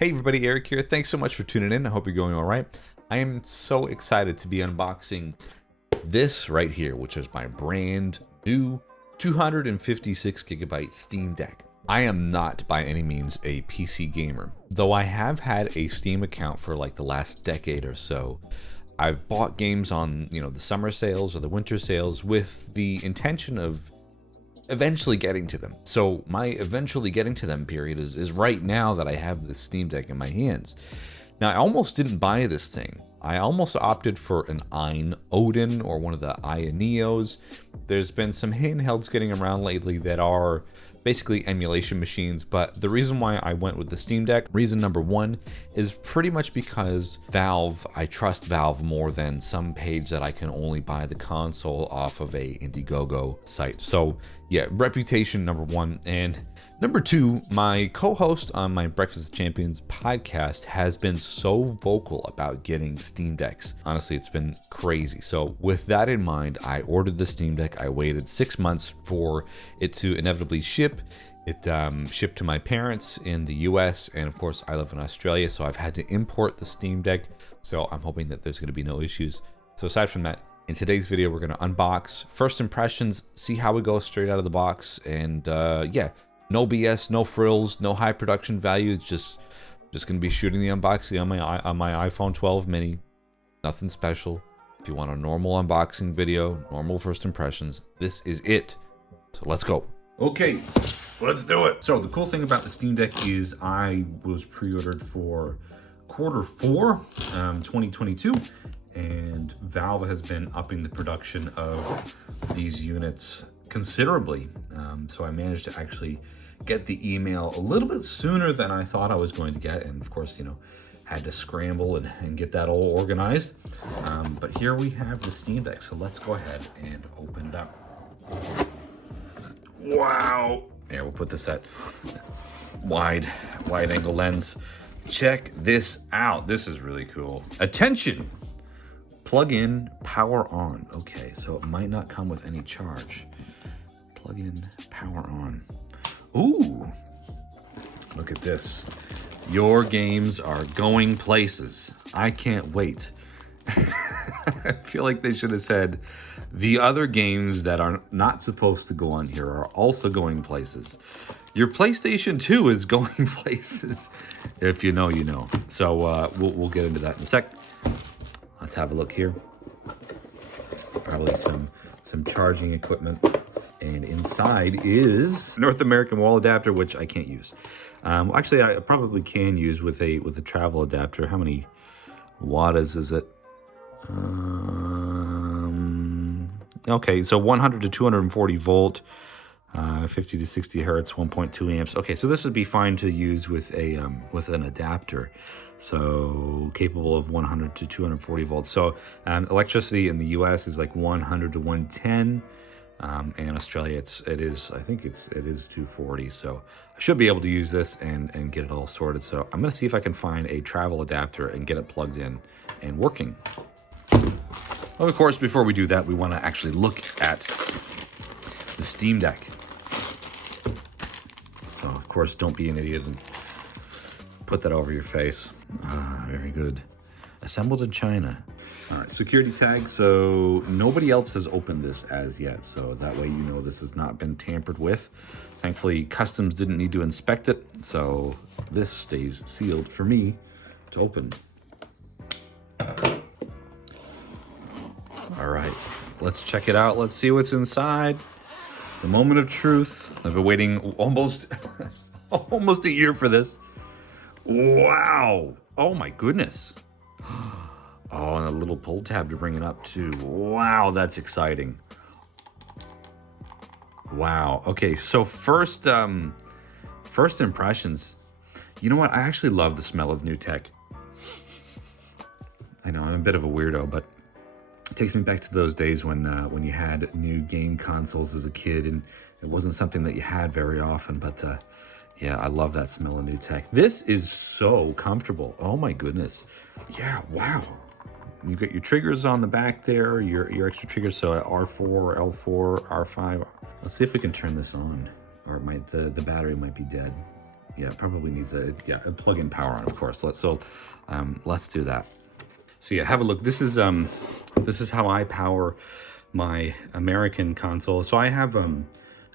Hey everybody, Eric here. Thanks so much for tuning in. I hope you're going all right. I am so excited to be unboxing this right here, which is my brand new 256 gigabyte Steam Deck. I am not by any means a PC gamer, though I have had a Steam account for like the last decade or so. I've bought games on, the summer sales or the winter sales with the intention of eventually getting to them. So my eventually getting to them period is right now that I have this Steam Deck in my hands. Now, I almost didn't buy this thing. I almost opted for an Ein Odin or one of the Aya Neos. There's been some handhelds getting around lately that are basically emulation machines, but the reason why I went with the Steam Deck, reason number one, is pretty much because Valve, I trust Valve more than some page that I can only buy the console off of a Indiegogo site. So yeah, reputation number one. And number two, my co-host on my Breakfast with Champions podcast has been so vocal about getting Steam Decks. Honestly, it's been crazy. So with that in mind, I ordered the Steam Deck. I waited 6 months for it to inevitably ship. It shipped to my parents in the US, and of course I live in Australia, so I've had to import the Steam Deck. So I'm hoping that there's going to be no issues. So aside from that, in today's video, we're going to unbox first impressions, see how we go straight out of the box, and yeah, no BS, no frills, no high production value. It's just going to be shooting the unboxing on my iPhone 12 mini. Nothing special. If you want a normal unboxing video, normal first impressions, this is it. So let's go. Okay, let's do it. So the cool thing about the Steam Deck is I was pre-ordered for Q4 2022, and Valve has been upping the production of these units considerably. So I managed to actually get the email a little bit sooner than I thought I was going to get, and of course, had to scramble and get that all organized. But here we have the Steam Deck, so let's go ahead and open it up. Wow. Yeah, we'll put this at wide angle lens. Check this out. This is really cool. Attention! Plug in, power on. Okay, so it might not come with any charge. Plug in, power on. Ooh, look at this. Your games are going places. I can't wait. I feel like they should have said the other games that are not supposed to go on here are also going places. Your PlayStation 2 is going places. If you know, you know. So we'll get into that in a sec. Let's have a look here. Probably some charging equipment. And inside is North American wall adapter, which I can't use. Actually, I probably can use with a travel adapter. How many watts is it? Okay, so 100 to 240 volt, 50 to 60 hertz, 1.2 amps. Okay, so this would be fine to use with an adapter. So capable of 100 to 240 volts. So electricity in the US is like 100 to 110. And Australia, I think it is 240. So I should be able to use this and get it all sorted. So I'm gonna see if I can find a travel adapter and get it plugged in and working. Well, of course, before we do that, we want to actually look at the Steam Deck. So of course, don't be an idiot and put that over your face. Very good. Assembled in China. All right, security tag. So nobody else has opened this as yet. So that way, this has not been tampered with. Thankfully, customs didn't need to inspect it. So this stays sealed for me to open. All right, let's check it out. Let's see what's inside. The moment of truth. I've been waiting almost a year for this. Wow. Oh my goodness. Oh, and a little pull tab to bring it up too. Wow, that's exciting. Wow. Okay, so first impressions. You know what? I actually love the smell of new tech. I know I'm a bit of a weirdo, but it takes me back to those days when you had new game consoles as a kid, and it wasn't something that you had very often. But yeah, I love that smell of new tech. This is so comfortable. Oh my goodness. Yeah, wow. You got your triggers on the back there, your extra triggers. So R4, L4, R5. Let's see if we can turn this on. Or the battery might be dead. Yeah, it probably needs a plug-in power on, of course. Let's do that. So yeah, have a look. This is how I power my American console. So I have a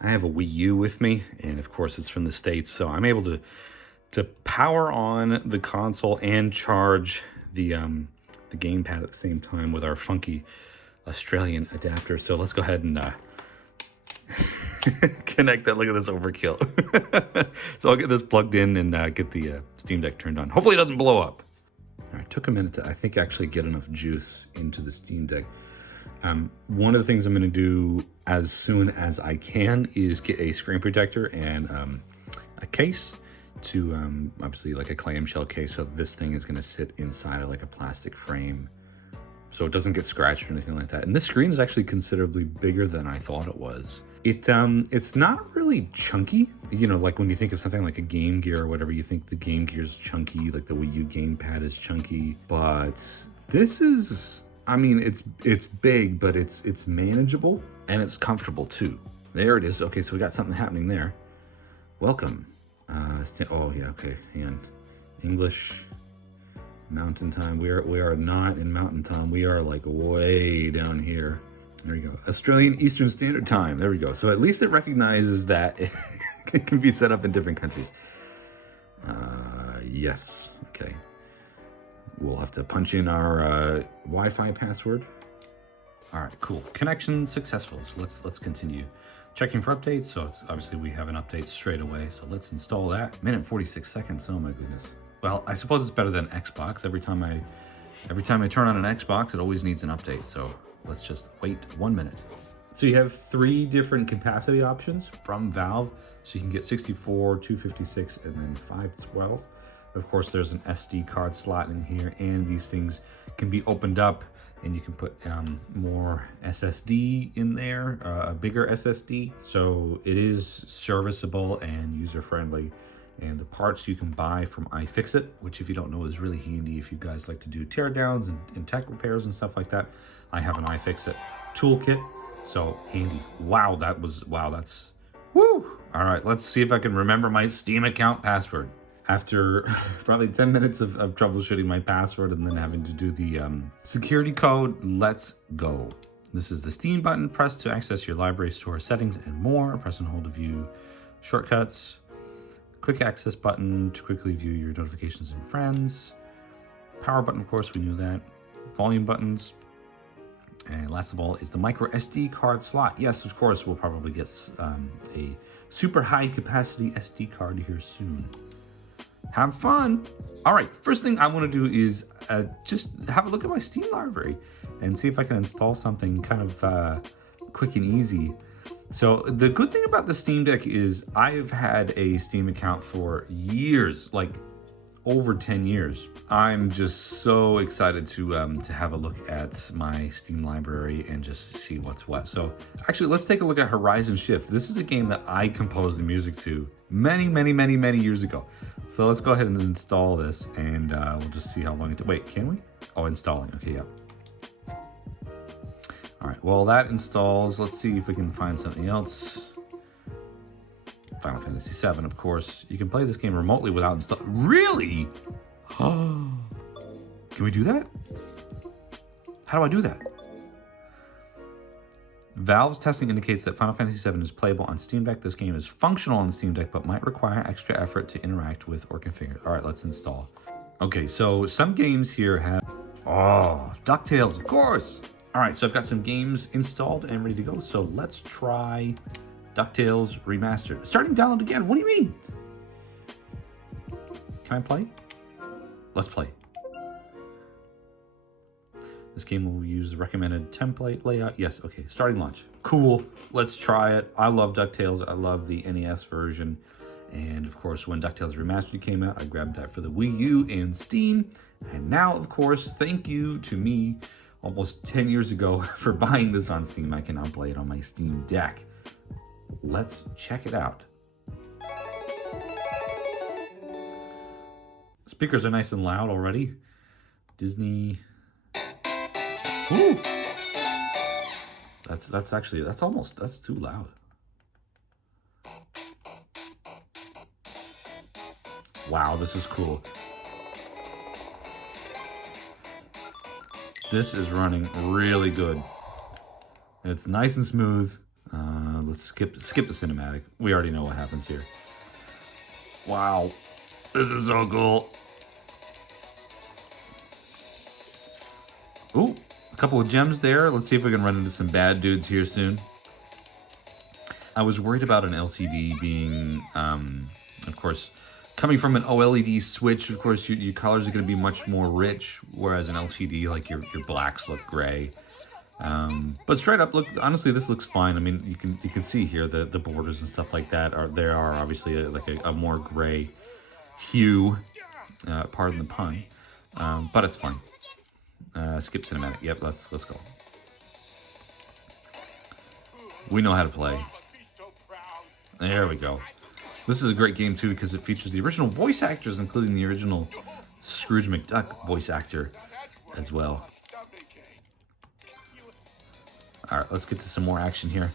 Wii U with me, and of course it's from the States, so I'm able to power on the console and charge the gamepad at the same time with our funky Australian adapter. So let's go ahead and connect that. Look at this overkill. So I'll get this plugged in and get the Steam Deck turned on. Hopefully it doesn't blow up. All right, took a minute to, I think, actually get enough juice into the Steam Deck. One of the things I'm going to do as soon as I can is get a screen protector and a case to, obviously like a clamshell case. So this thing is going to sit inside of like a plastic frame so it doesn't get scratched or anything like that. And this screen is actually considerably bigger than I thought it was. It's not really chunky. You know, like when you think of something like a Game Gear or whatever, you think the Game Gear's chunky, like the Wii U gamepad is chunky. But this is, I mean, it's big, but it's manageable and it's comfortable too. There it is. Okay, so we got something happening there. Welcome. Oh yeah, okay, hang on. English. Mountain time. We are not in mountain time. We are like way down here. There you go. Australian Eastern Standard Time. There we go. So at least it recognizes that it can be set up in different countries. Yes. Okay. We'll have to punch in our Wi-Fi password. All right. Cool. Connection successful. So let's continue. Checking for updates. So it's obviously we have an update straight away. So let's install that. Minute 46 seconds. Oh my goodness. Well, I suppose it's better than Xbox. Every time I turn on an Xbox, it always needs an update. So let's just wait 1 minute. So you have 3 different capacity options from Valve. So you can get 64, 256, and then 512. Of course, there's an SD card slot in here, and these things can be opened up, and you can put more SSD in there, a bigger SSD. So it is serviceable and user-friendly. And the parts you can buy from iFixit, which if you don't know is really handy if you guys like to do teardowns and tech repairs and stuff like that. I have an iFixit toolkit, so handy. Wow, that's, woo! All right, let's see if I can remember my Steam account password. After probably 10 minutes of troubleshooting my password and then having to do the security code, let's go. This is the Steam button. Press to access your library, store settings, and more. Press and hold to view shortcuts. Quick access button to quickly view your notifications and friends. Power button, of course, we knew that. Volume buttons. And last of all is the micro SD card slot. Yes, of course, we'll probably get a super high capacity SD card here soon. Have fun. All right, first thing I want to do is just have a look at my Steam library and see if I can install something kind of quick and easy. So the good thing about the Steam Deck is I've had a Steam account for years, like over 10 years. I'm just so excited to have a look at my Steam library and just see what's what. So actually, let's take a look at Horizon Shift. This is a game that I composed the music to many years ago. So let's go ahead and install this, and we'll just see how long it. Wait, can we? Oh, installing. Okay, yeah. All right, well, that installs. Let's see if we can find something else. Final Fantasy VII, of course. You can play this game remotely without installing. Really? Can we do that? How do I do that? Valve's testing indicates that Final Fantasy VII is playable on Steam Deck. This game is functional on Steam Deck, but might require extra effort to interact with or configure. All right, let's install. Okay, so some games here have... Oh, DuckTales, of course. All right, so I've got some games installed and ready to go. So let's try DuckTales Remastered. Starting download again. What do you mean? Can I play? Let's play. This game will use the recommended template layout. Yes, okay, starting launch. Cool, let's try it. I love DuckTales. I love the NES version. And of course, when DuckTales Remastered came out, I grabbed that for the Wii U and Steam. And now, of course, thank you to me almost 10 years ago for buying this on Steam. I can now play it on my Steam Deck. Let's check it out. Speakers are nice and loud already. Disney. Ooh. That's too loud. Wow, this is cool. This is running really good. It's nice and smooth. Let's skip the cinematic. We already know what happens here. Wow, this is so cool. Ooh, a couple of gems there. Let's see if we can run into some bad dudes here soon. I was worried about an LCD being, of course, coming from an OLED switch. Of course, your colors are going to be much more rich, whereas an LCD, like your blacks look gray. But straight up, look, honestly, this looks fine. I mean, you can see here the borders and stuff like that are obviously like a more gray hue. Pardon the pun, but it's fine. Skip cinematic. Yep, let's go. We know how to play. There we go. This is a great game too because it features the original voice actors, including the original Scrooge McDuck voice actor as well. All right, let's get to some more action here.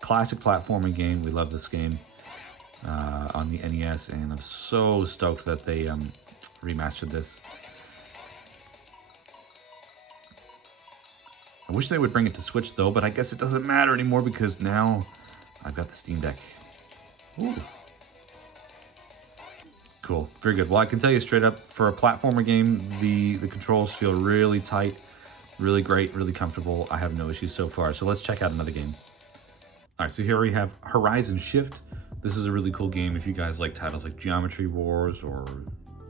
Classic platforming game. We love this game on the NES, and I'm so stoked that they remastered this. I wish they would bring it to Switch though, but I guess it doesn't matter anymore because now I've got the Steam Deck. Ooh. Cool, very good. Well, I can tell you straight up, for a platformer game, the controls feel really tight, really great, really comfortable. I have no issues so far. So let's check out another game. All right, so here we have Horizon Shift. This is a really cool game if you guys like titles like Geometry Wars or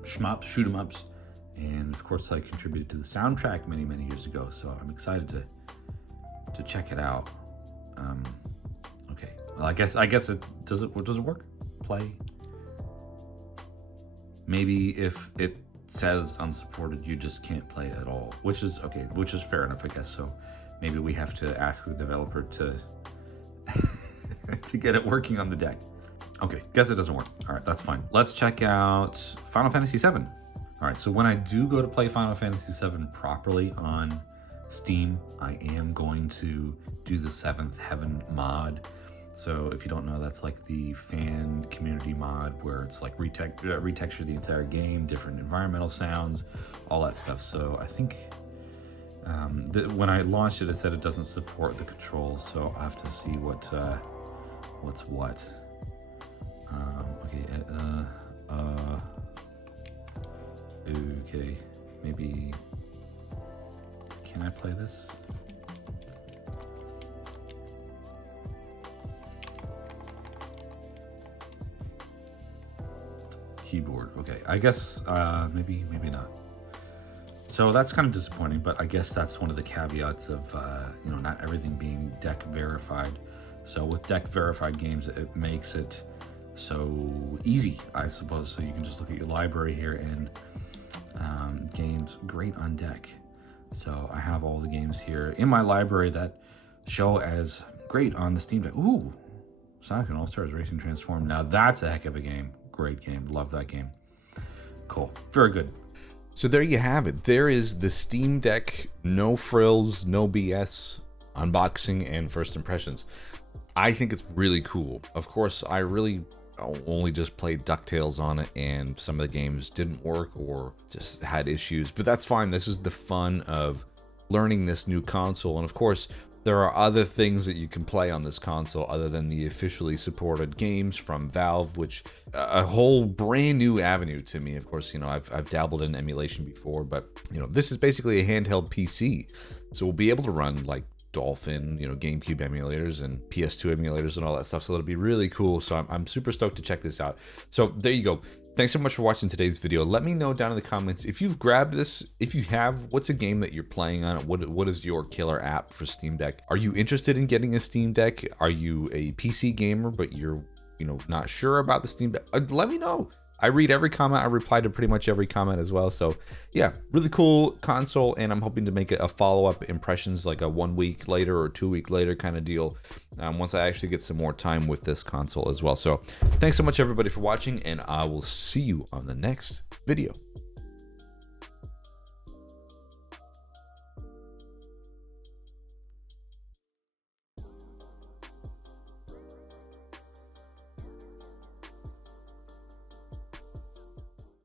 shmups, shoot 'em ups. And of course, I contributed to the soundtrack many years ago, so I'm excited to check it out. Okay, well, I guess it does it work? Play. Maybe if it says unsupported, you just can't play it at all, which is okay, which is fair enough, I guess. So maybe we have to ask the developer to to get it working on the deck. Okay, guess it doesn't work. All right, that's fine. Let's check out Final Fantasy VII. All right, so when I do go to play Final Fantasy VII properly on Steam, I am going to do the Seventh Heaven mod. So if you don't know, that's like the fan community mod where it's like retexture the entire game, different environmental sounds, all that stuff. So I think when I launched it, it said it doesn't support the controls, so I have to see what's what. Okay, maybe, can I play this? Keyboard, okay, I guess maybe not. So that's kind of disappointing, but I guess that's one of the caveats of not everything being deck verified. So with deck verified games, it makes it so easy, I suppose. So you can just look at your library here and games great on deck. So I have all the games here in my library that show as great on the Steam Deck. Ooh, Sonic and All-Stars Racing Transform. Now that's a heck of a game. Great game. Love that game. Cool. Very good. So there you have it. There is the Steam Deck, no frills, no BS unboxing and first impressions. I think it's really cool. Of course, I really only just played DuckTales on it, and some of the games didn't work or just had issues, but that's fine. This is the fun of learning this new console, and of course, there are other things that you can play on this console other than the officially supported games from Valve, which a whole brand new avenue to me. Of course, I've dabbled in emulation before, but this is basically a handheld PC, so we'll be able to run like Dolphin, GameCube emulators and PS2 emulators and all that stuff. So it'll be really cool. So I'm super stoked to check this out. So there you go. Thanks so much for watching today's video. Let me know down in the comments if you've grabbed this. If you have, what's a game that you're playing on it? What is your killer app for Steam Deck? Are you interested in getting a Steam Deck? Are you a PC gamer, but you're not sure about the Steam Deck? Let me know. I read every comment. I reply to pretty much every comment as well. So yeah, really cool console, and I'm hoping to make a follow-up impressions, like a 1 week later or 2 week later kind of deal, once I actually get some more time with this console as well. So thanks so much everybody for watching, and I will see you on the next video.